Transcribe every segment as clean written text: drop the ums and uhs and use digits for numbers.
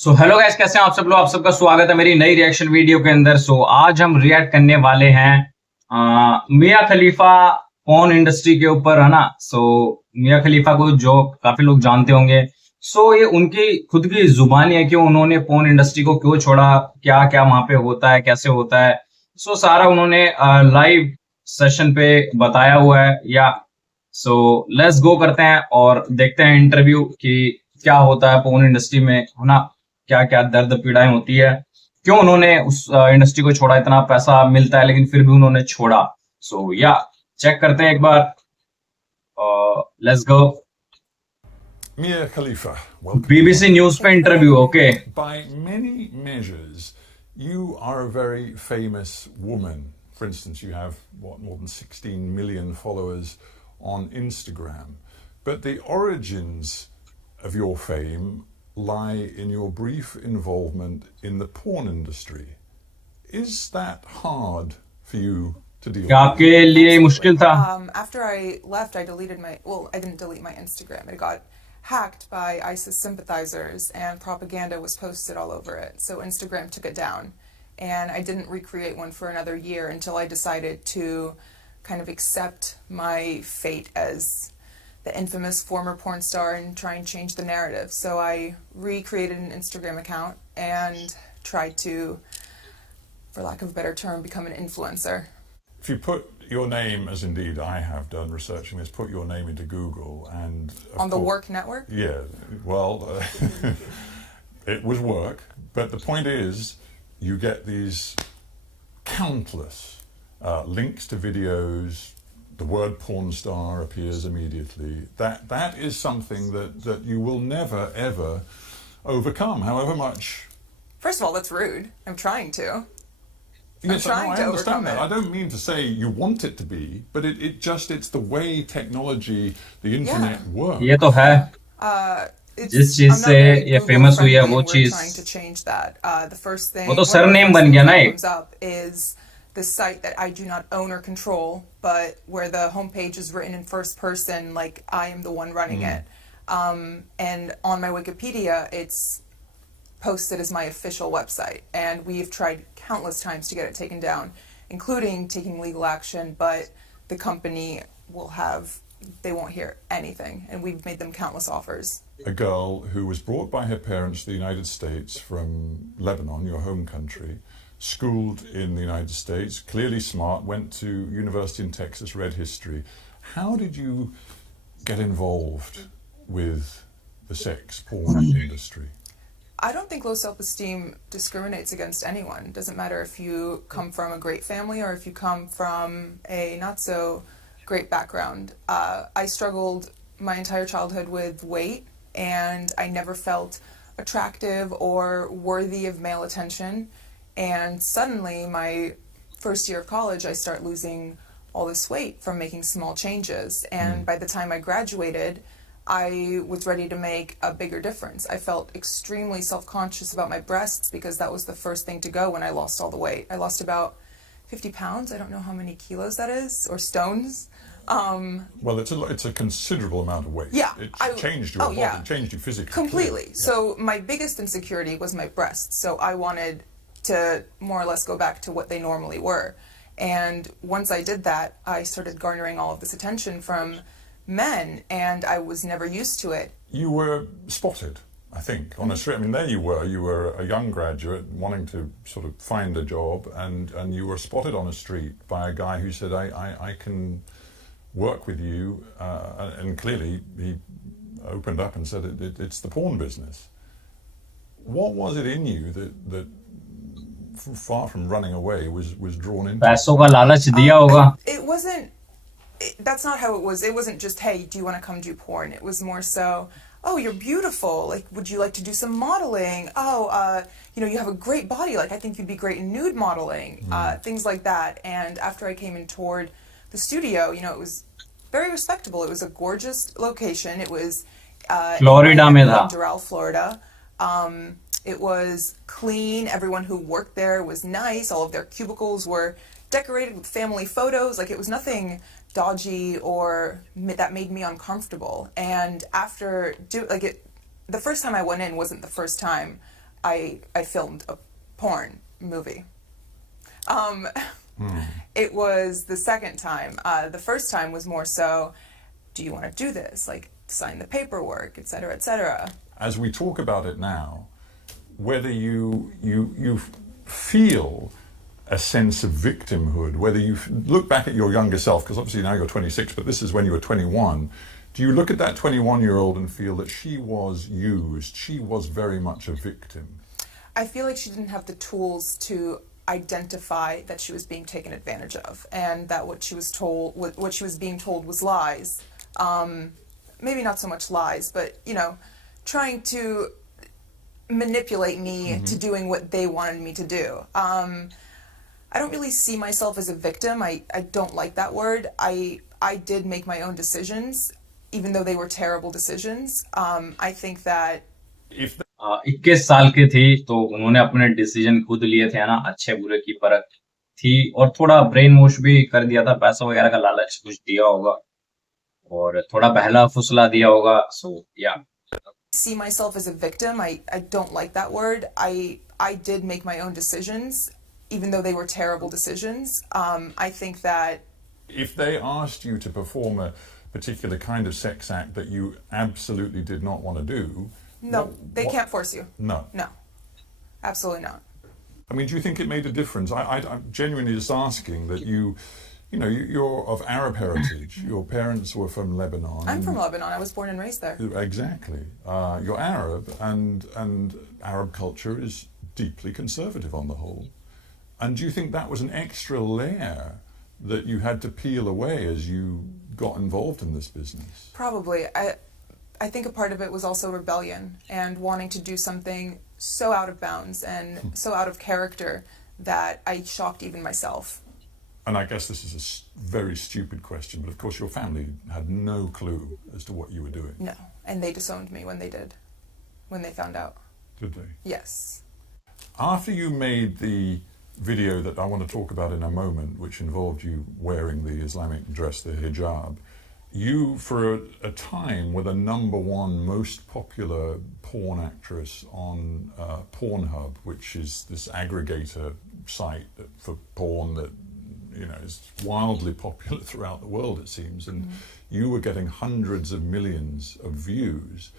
So hello guys, कैसे हैं आप सब लोग। आप सबका स्वागत है मेरी नई रिएक्शन वीडियो के अंदर। आज हम रिएक्ट करने वाले हैं मिया खलीफा पॉर्न इंडस्ट्री के ऊपर, है ना। मिया खलीफा को जो काफी लोग जानते होंगे। ये उनकी खुद की जुबानी है कि उन्होंने पॉर्न इंडस्ट्री को क्यों छोड़ा, क्या क्या वहां पे होता है, कैसे होता है। सारा उन्होंने लाइव सेशन पे बताया हुआ है। लेट्स गो करते हैं और देखते हैं इंटरव्यू कि क्या होता है पॉर्न इंडस्ट्री में, है ना। क्या क्या दर्द पीड़ाएं होती है, क्यों उन्होंने उस इंडस्ट्री को छोड़ा। इतना पैसा मिलता है लेकिन फिर भी उन्होंने छोड़ा। चेक करते हैं एक बार। Let's go. Mia Khalifa, welcome. BBC news पे interview. Okay. By many measures, you are a very famous woman. For instance, you have more than 16 million followers on Instagram. But the origins of your fame lie in your brief involvement in the porn industry. Is that hard for you to deal with? आपके लिए मुश्किल था? After I left, I deleted I didn't delete my Instagram. It got hacked by ISIS sympathizers and propaganda was posted all over it. So Instagram took it down. And I didn't recreate one for another year until I decided to kind of accept my fate as the infamous former porn star and try and change the narrative. So I recreated an Instagram account and tried to, for lack of a better term, become an influencer. If you put your name, as indeed I have done researching this, put your name into Google and... On the Work Network? Yeah, well, it was work. But the point is, you get these countless links to videos. The word porn star appears immediately. That is something that you will never, ever overcome, however much... First of all, that's rude. I'm trying to. Yes, I understand that. I don't mean to say you want it to be, but it's the way technology, the internet works. ये तो है। जिस चीज से ये famous हुई है वो चीज, वो तो सरनेम बन गया ना। is the site that I do not own or control, but where the homepage is written in first person, like I am the one running it. And on my Wikipedia, it's posted as my official website, and we've tried countless times to get it taken down, including taking legal action, but the company they won't hear anything, and we've made them countless offers. A girl who was brought by her parents to the United States from Lebanon, your home country, schooled in the United States, clearly smart, went to university in Texas, read history. How did you get involved with the sex porn industry? I don't think low self-esteem discriminates against anyone. It doesn't matter if you come from a great family or if you come from a not so great background. I struggled my entire childhood with weight, and I never felt attractive or worthy of male attention. And suddenly, my first year of college, I start losing all this weight from making small changes. And by the time I graduated, I was ready to make a bigger difference. I felt extremely self-conscious about my breasts because that was the first thing to go when I lost all the weight. I lost about 50 pounds. I don't know how many kilos that is, or stones. Well, it's a considerable amount of weight. Yeah. It changed your body, it changed you physically. Completely. Yeah. So my biggest insecurity was my breasts. So I wanted to more or less go back to what they normally were. And once I did that, I started garnering all of this attention from men, and I was never used to it. You were spotted, I think, on a street. I mean, there you were a young graduate wanting to sort of find a job, and you were spotted on a street by a guy who said, I can work with you, and clearly he opened up and said it's the porn business. What was it in you that far from running away was drawn into? पैसों का लालच दिया होगा। It wasn't. That's not how it was. It wasn't just, hey, do you want to come do porn? It was more so, oh, you're beautiful. Like, would you like to do some modeling? Oh, you have a great body. Like, I think you'd be great in nude modeling. Things like that. And after I came and toured the studio, it was very respectable. It was a gorgeous location. It was Florida में था। Doral, Florida. It was clean. Everyone who worked there was nice. All of their cubicles were decorated with family photos. Like, it was nothing dodgy or that made me uncomfortable. And after the first time I went in wasn't the first time. I filmed a porn movie. It was the second time. The first time was more so, do you want to do this? Like, sign the paperwork, etc., etc. As we talk about it now, whether you feel a sense of victimhood, whether you look back at your younger self, because obviously now you're 26, but this is when you were 21, do you look at that 21-year-old and feel that she was used, she was very much a victim? I feel like she didn't have the tools to identify that she was being taken advantage of, and that what she was being told was lies. Maybe not so much lies, but, you know, trying to manipulate me to doing what they wanted me to do. I don't really see myself as a victim. I don't like that word. I did make my own decisions, even though they were terrible decisions. I think that 21 साल के थे तो उन्होंने अपने decision खुद लिए थे ना, अच्छे बुरे की परख थी और थोड़ा ब्रेन वॉश भी कर दिया था, पैसा वगैरह का लालच कुछ दिया होगा और थोड़ा बहला फुसला दिया होगा. सो या see myself as a victim. I don't like that word. I did make my own decisions, even though they were terrible decisions. I think that if they asked you to perform a particular kind of sex act that you absolutely did not want to do, no, they can't force you. No. No, absolutely not. I mean, do you think it made a difference? I'm genuinely just asking that you're of Arab heritage. Your parents were from Lebanon. I'm from Lebanon. I was born and raised there. Exactly. You're Arab, and Arab culture is deeply conservative on the whole. And do you think that was an extra layer that you had to peel away as you got involved in this business? Probably. I think a part of it was also rebellion and wanting to do something so out of bounds and so out of character that I shocked even myself. And I guess this is a very stupid question, but of course your family had no clue as to what you were doing. No, and they disowned me when they found out. Did they? Yes. After you made the video that I want to talk about in a moment, which involved you wearing the Islamic dress, the hijab, you, for a time, were the #1 most popular porn actress on Pornhub, which is this aggregator site for porn that is wildly popular throughout the world, it seems, and you were getting hundreds of millions of views.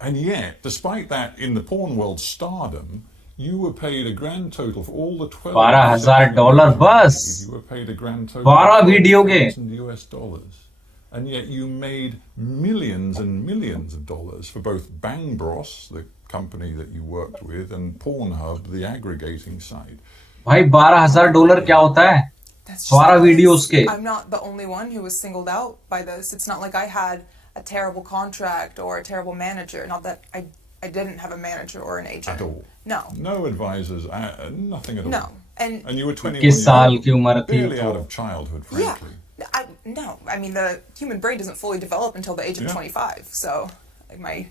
And yet, despite that, in the porn world stardom, you were paid a grand total for all the 12 $12,000 bus. You were paid a grand total 12 video के US dollars. And yet you made millions and millions of dollars for both Bang Bros, the company that you worked with, and Pornhub, the aggregating site. भाई $12,000 क्या होता है? 12 videos के. I'm not the only one who was singled out by this. It's not like I had a terrible contract or a terrible manager. Not that I didn't have a manager or an agent. At all? No. No advisors, nothing at all? No. And you were 21 21 साल की उम्र थी barely तो out of childhood, frankly. yeah. No. I mean, the human brain doesn't fully develop until the age of 25. So my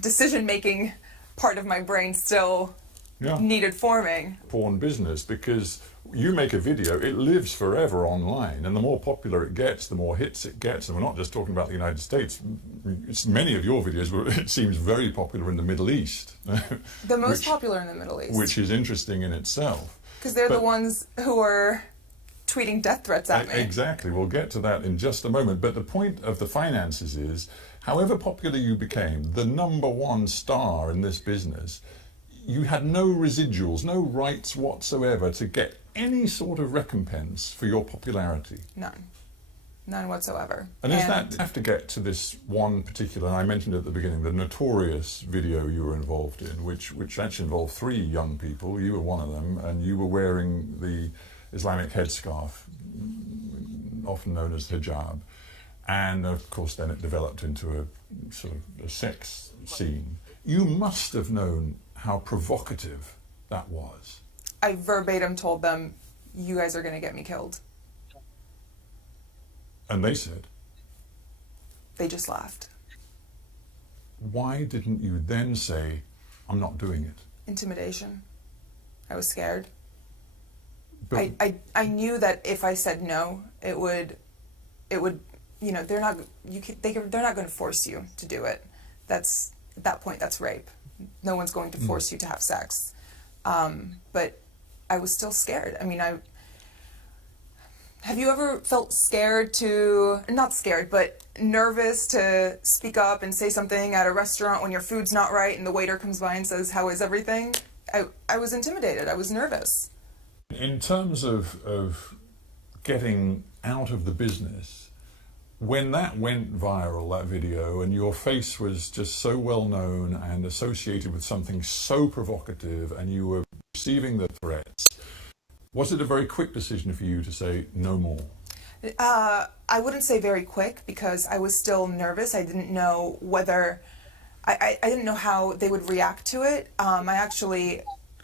decision-making part of my brain still needed forming. Porn business, because you make a video, it lives forever online, and the more popular it gets, the more hits it gets. And we're not just talking about the United States. Many of your videos were, it seems, very popular in the Middle East. The most popular in the Middle East. Which is interesting in itself. Because they're the ones who are tweeting death threats at me. Exactly. We'll get to that in just a moment. But the point of the finances is, however popular you became, the #1 star in this business, you had no residuals, no rights whatsoever to get any sort of recompense for your popularity. None whatsoever. And is that, have to get to this one particular, and I mentioned at the beginning, the notorious video you were involved in, which actually involved 3 young people. You were one of them, and you were wearing the Islamic headscarf, often known as hijab. And of course then it developed into a sort of a sex scene. You must have known how provocative that was. I verbatim told them, you guys are going to get me killed. And they said? They just laughed. Why didn't you then say, I'm not doing it? Intimidation. I was scared. But I knew that if I said no, it would, you know, they're not going to force you to do it. At that point, that's rape. no one's going to force you to have sex. But I was still scared. I mean, have you ever felt scared not scared, but nervous to speak up and say something at a restaurant when your food's not right and the waiter comes by and says, "How is everything?" I was intimidated. I was nervous. In terms of getting out of the business, when that went viral, that video, and your face was just so well known and associated with something so provocative, and you were receiving the threats, was it a very quick decision for you to say no more? I wouldn't say very quick, because I was still nervous. I didn't know whether I didn't know how they would react to it. I actually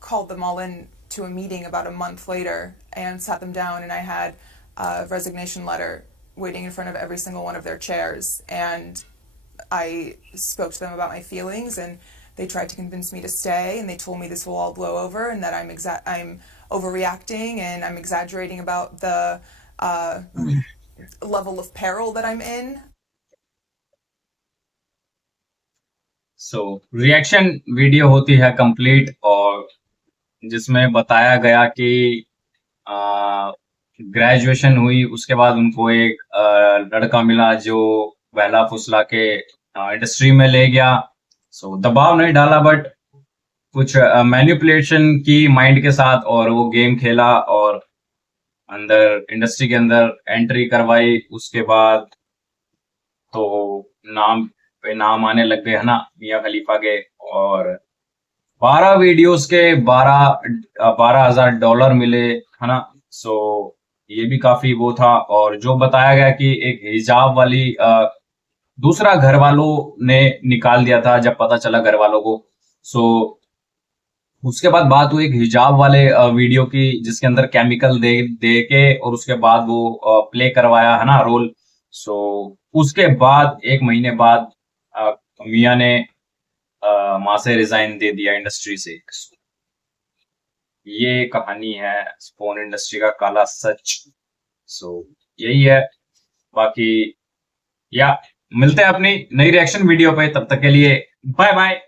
called them all in to a meeting about a month later and sat them down, and I had a resignation letter waiting in front of every single one of their chairs, and I spoke to them about my feelings, and they tried to convince me to stay, and they told me this will all blow over and that I'm overreacting and I'm exaggerating about the level of peril that I'm in. So reaction video होती है complete, और जिसमें बताया गया कि graduation हुई, उसके बाद उनको एक लड़का मिला जो बहला फुसला के इंडस्ट्री में ले गया. सो दबाव नहीं डाला, बट कुछ मैनिपुलेशन की माइंड के साथ, और वो गेम खेला और अंदर इंडस्ट्री के अंदर एंट्री करवाई. उसके बाद तो नाम पे नाम आने लग गए, है ना, मिया खलीफा के. और 12 वीडियोस के 12,000 मिले, है ना. सो ये भी काफी वो था. और जो बताया गया कि एक हिजाब वाली दूसरा घर वालों ने निकाल दिया था जब पता चला घर वालों को. सो उसके बाद बात हुई एक हिजाब वाले वीडियो की, जिसके अंदर केमिकल दे के और उसके बाद वो प्ले करवाया, है ना, रोल. सो उसके बाद 1 महीने बाद मिया ने मां से रिजाइन दे दिया इंडस्ट्री से. ये कहानी है फोन इंडस्ट्री का काला सच. सो यही है. बाकी मिलते हैं अपनी नई रिएक्शन वीडियो पे. तब तक के लिए बाय बाय.